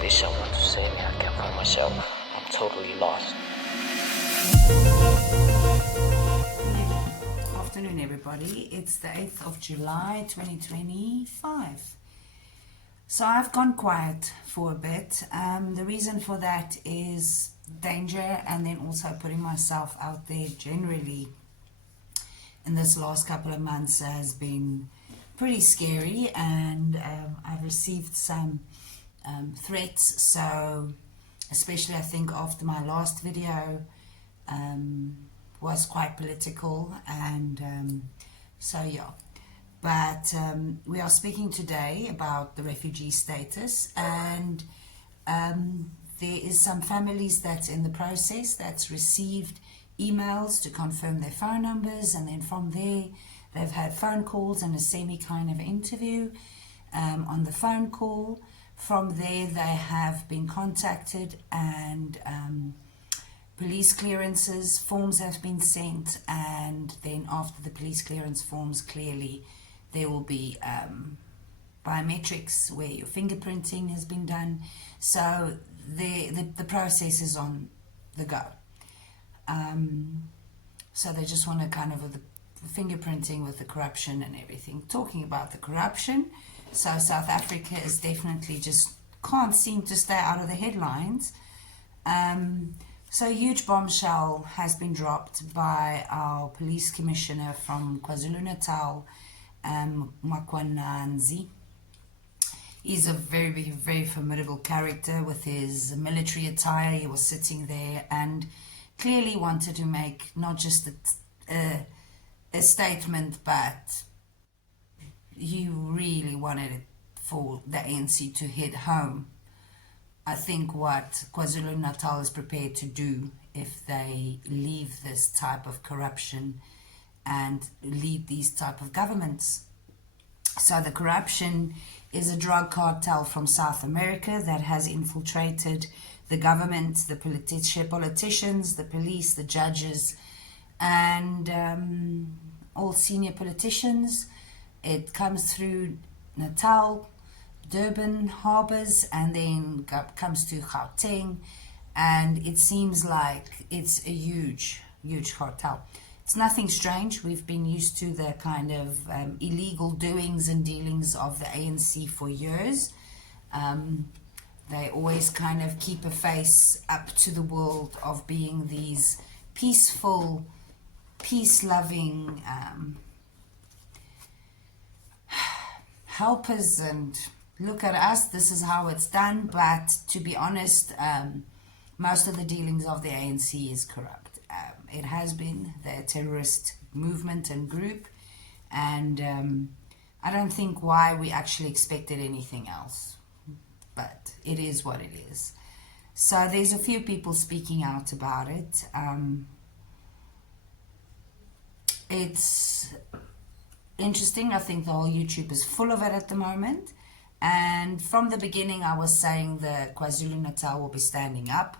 There's someone to save me. I can't find myself. I'm totally lost. Afternoon, everybody. It's the 8th of July 2025. So I've gone quiet for a bit. The reason for that is danger, and then also putting myself out there generally in this last couple of months has been pretty scary, and I've received some threats. So especially I think after my last video was quite political, and so yeah. But we are speaking today about the refugee status, and there is some families that's in the process that's received emails to confirm their phone numbers, and then from there they've had phone calls and a semi kind of interview on the phone call. From there they have been contacted, and police clearances forms have been sent, and then after the police clearance forms, clearly there will be biometrics where your fingerprinting has been done. So the process is on the go. So they just want to kind of, with the fingerprinting, with the corruption and everything. Talking about the corruption, so South Africa is definitely just can't seem to stay out of the headlines. So a huge bombshell has been dropped by our police commissioner from KwaZulu-Natal, Mkhwanazi. He's a very, very, very formidable character with his military attire. He was sitting there and clearly wanted to make not just a statement, but he really wanted it for the ANC to hit home. I think what KwaZulu-Natal is prepared to do if they leave this type of corruption and lead these type of governments. So the corruption is a drug cartel from South America that has infiltrated the government, the politicians, the police, the judges, and all senior politicians. It comes through Natal, Durban harbors, and then comes to Gauteng, and it seems like it's a huge, huge cartel. It's nothing strange. We've been used to the kind of illegal doings and dealings of the ANC for years. They always kind of keep a face up to the world of being these peaceful, peace-loving helpers, and look at us, this is how it's done. But to be honest, most of the dealings of the ANC is corrupt. It has been their terrorist movement and group, and I don't think why we actually expected anything else, but it is what it is. So there's a few people speaking out about it. It's interesting. I think the whole YouTube is full of it at the moment, and from the beginning I was saying the KwaZulu-Natal will be standing up.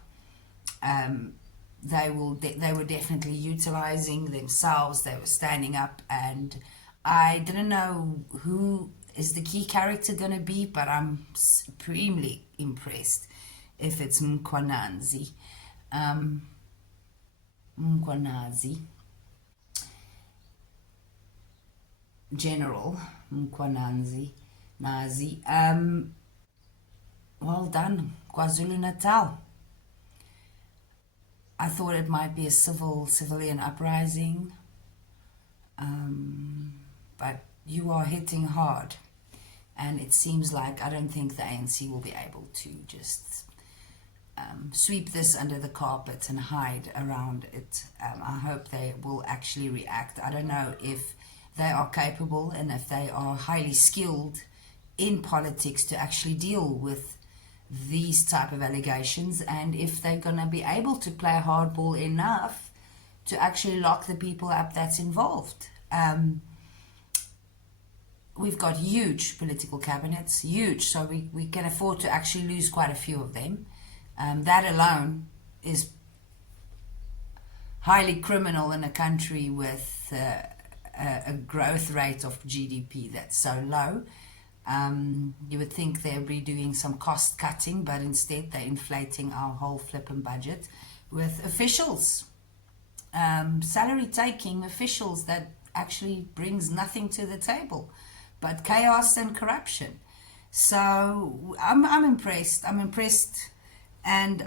They were definitely utilizing themselves. They were standing up, and I didn't know who is the key character going to be, but I'm supremely impressed if it's Mkhwanazi. Mkhwanazi. General Mkhwanazi. Nazi. Well done, KwaZulu-Natal. I thought it might be a civilian uprising, but you are hitting hard, and it seems like I don't think the ANC will be able to just sweep this under the carpet and hide around it. I hope they will actually react. I don't know if they are capable and if they are highly skilled in politics to actually deal with these type of allegations, and if they're going to be able to play hardball enough to actually lock the people up that's involved. We've got huge political cabinets, huge, so we can afford to actually lose quite a few of them. That alone is highly criminal in a country with a growth rate of GDP that's so low. You would think they'd be doing some cost cutting, but instead they're inflating our whole flippin' budget with officials, salary taking officials that actually brings nothing to the table but chaos and corruption. So I'm impressed. I'm impressed, and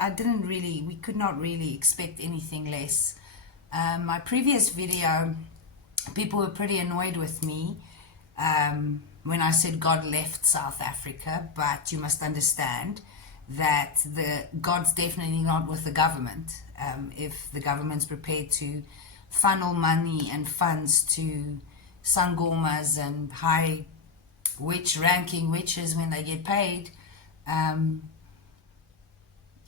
we could not really expect anything less. My previous video, people were pretty annoyed with me when I said God left South Africa, but you must understand that God's definitely not with the government. If the government's prepared to funnel money and funds to sangomas and high ranking witches when they get paid, and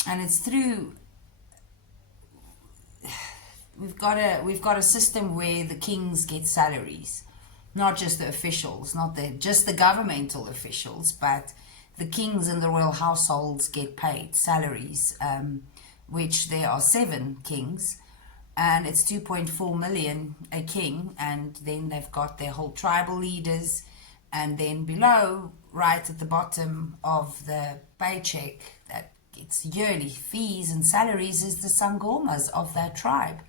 it's through, we've got a system where the kings get salaries, not just the officials, not just the governmental officials, but the kings and the royal households get paid salaries, which there are 7 kings, and it's 2.4 million a king, and then they've got their whole tribal leaders, and then below, right at the bottom of the paycheck that gets yearly fees and salaries, is the sangomas of that tribe.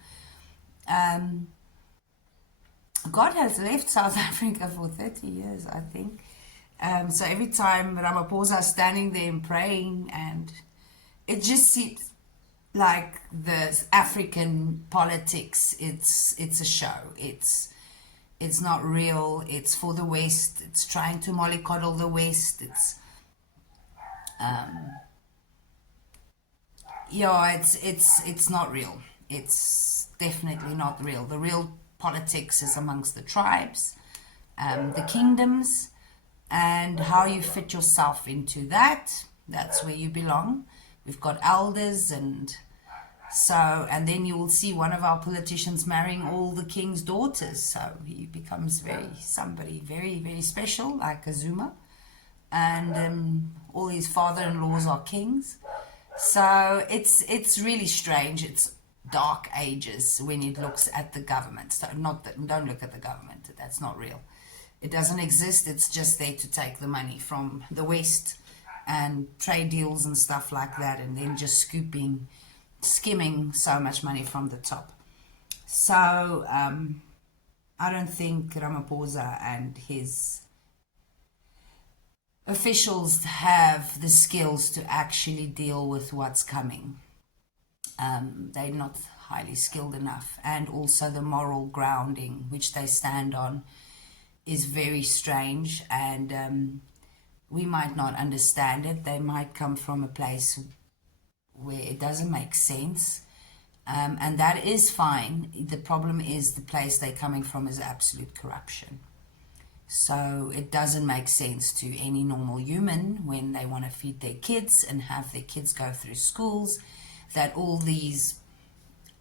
God has left South Africa for 30 years, I think. So every time Ramaphosa is standing there and praying, and it just seems like the African politics, it's a show. It's not real. It's for the West. It's trying to mollycoddle the West. It's it's not real. It's definitely not real. The real politics is amongst the tribes, the kingdoms, and how you fit yourself into that. That's where you belong. We've got elders, and then you will see one of our politicians marrying all the king's daughters, so he becomes somebody very, very special, like a Zuma, and all his father-in-laws are kings. So it's really strange. It's dark ages when it looks at the government. So don't look at the government. That's not real. It doesn't exist. It's just there to take the money from the West and trade deals and stuff like that, and then just skimming so much money from the top. So I don't think Ramaphosa and his officials have the skills to actually deal with what's coming. They're not highly skilled enough, and also the moral grounding which they stand on is very strange, and we might not understand it. They might come from a place where it doesn't make sense, and that is fine. The problem is the place they're coming from is absolute corruption. So it doesn't make sense to any normal human when they want to feed their kids and have their kids go through schools, that all these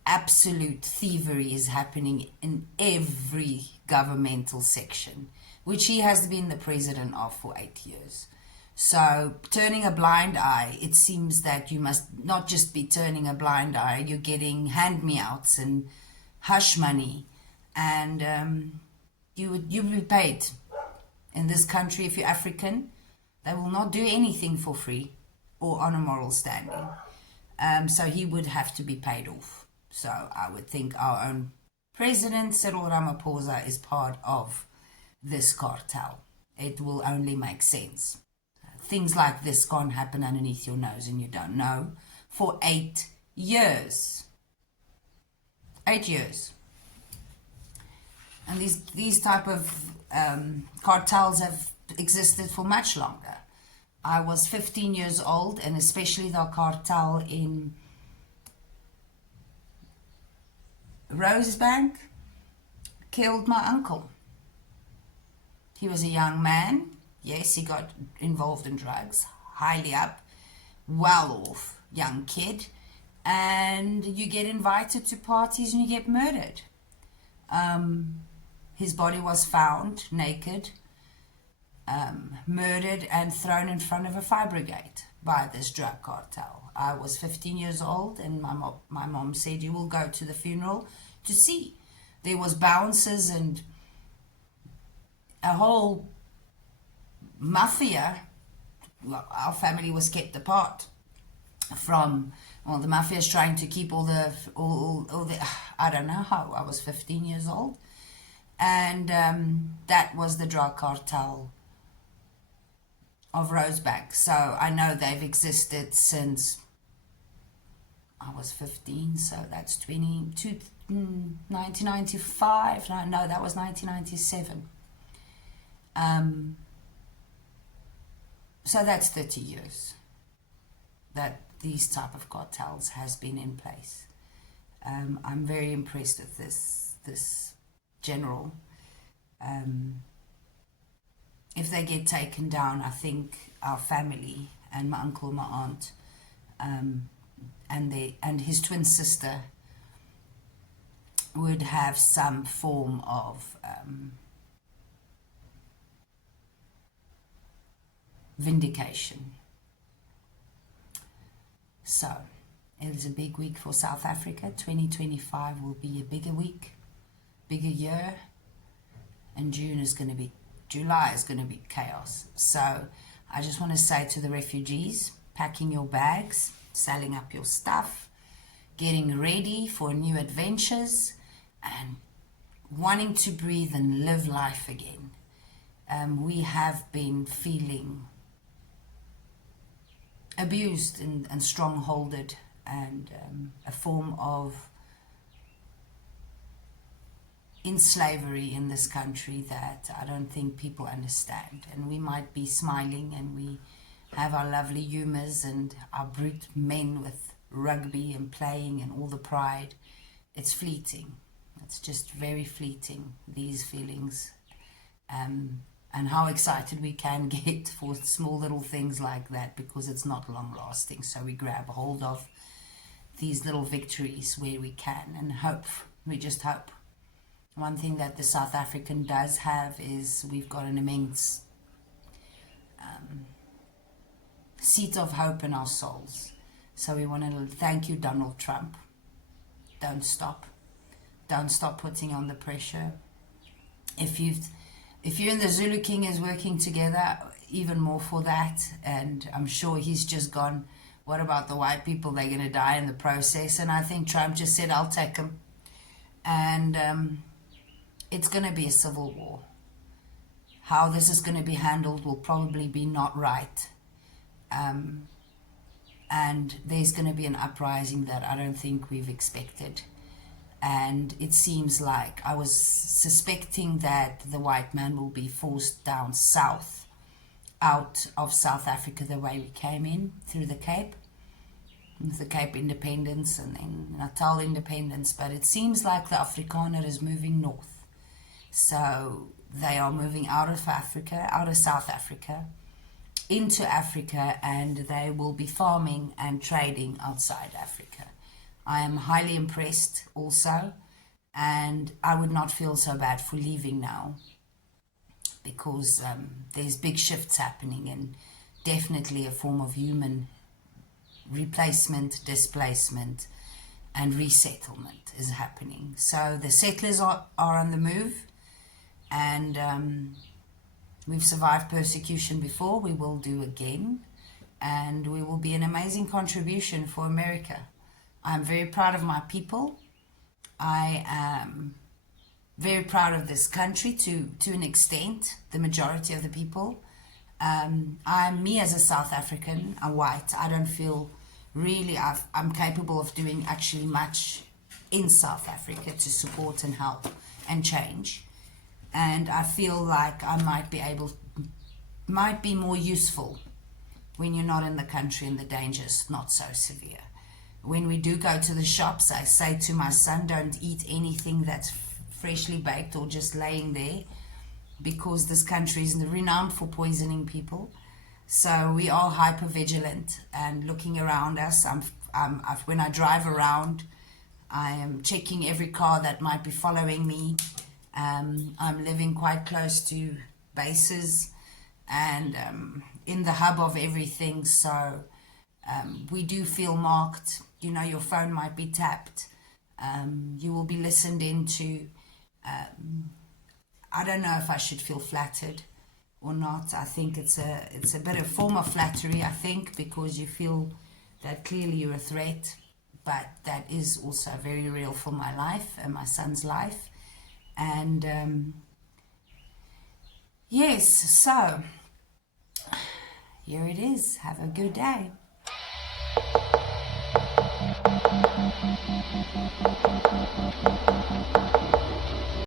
absolute thievery is happening in every governmental section, which he has been the president of for 8 years. So turning a blind eye, it seems that you must not just be turning a blind eye, you're getting hand-me-outs and hush money, and you will be paid. In this country, if you're African, they will not do anything for free or on a moral standing. So he would have to be paid off. So I would think our own president, Cyril Ramaphosa, is part of this cartel. It will only make sense. Things like this can't happen underneath your nose and you don't know for 8 years. 8 years. And these type of cartels have existed for much longer. I was 15 years old, and especially the cartel in Rosebank killed my uncle. He was a young man. Yes, he got involved in drugs, highly up, well off young kid, and you get invited to parties and you get murdered. His body was found naked, murdered and thrown in front of a fire brigade by this drug cartel. I was 15 years old, and my mom said, you will go to the funeral to see. There was bouncers and a whole mafia, well, our family was kept apart from, well, the mafia is trying to keep all the, I don't know how, I was 15 years old. And that was the drug cartel of Rosebank. So I know they've existed since I was 15, so that's 1995. No, that was 1997. So that's 30 years that these type of cartels has been in place. I'm very impressed with this general. If they get taken down, I think our family and my uncle, my aunt, and his twin sister would have some form of vindication. So it is a big week for South Africa. 2025 will be a bigger week, bigger year, and July is going to be chaos. So I just want to say to the refugees, packing your bags, selling up your stuff, getting ready for new adventures, and wanting to breathe and live life again. We have been feeling abused and strongholded, and a form of in slavery in this country that I don't think people understand. And we might be smiling and we have our lovely humours and our brute men with rugby and playing and all the pride. It's fleeting. It's just very fleeting, these feelings. And how excited we can get for small little things like that, because it's not long lasting. So we grab hold of these little victories where we can and hope. We just hope. One thing that the South African does have is we've got an immense seat of hope in our souls. So we want to thank you, Donald Trump. Don't stop. Don't stop putting on the pressure. If you and the Zulu King is working together, even more for that. And I'm sure he's just gone, what about the white people? They're going to die in the process. And I think Trump just said, I'll take them. And it's going to be a civil war. How this is going to be handled will probably be not right. And there's going to be an uprising that I don't think we've expected. And it seems like I was suspecting that the white man will be forced down south, out of South Africa the way we came in, through the Cape, with the Cape Independence and then Natal Independence. But it seems like the Afrikaner is moving north. So they are moving out of Africa, out of South Africa, into Africa, and they will be farming and trading outside Africa. I am highly impressed also, and I would not feel so bad for leaving now, because there's big shifts happening, and definitely a form of human replacement, displacement, and resettlement is happening. So the settlers are on the move, and we've survived persecution before, we will do again, and we will be an amazing contribution for America. I'm very proud of my people. I am very proud of this country to an extent, the majority of the people. Me as a South African, a white, I don't feel really I'm capable of doing actually much in South Africa to support and help and change. And I feel like I might be more useful when you're not in the country and the danger's not so severe. When we do go to the shops, I say to my son, don't eat anything that's freshly baked or just laying there, because this country is renowned for poisoning people. So we are hyper vigilant and looking around us. When I drive around, I am checking every car that might be following me. I'm living quite close to bases and in the hub of everything. So we do feel marked. You know, your phone might be tapped. You will be listened into. I don't know if I should feel flattered or not. I think it's a bit of form of flattery, I think, because you feel that clearly you're a threat, but that is also very real for my life and my son's life. And yes, so here it is. Have a good day.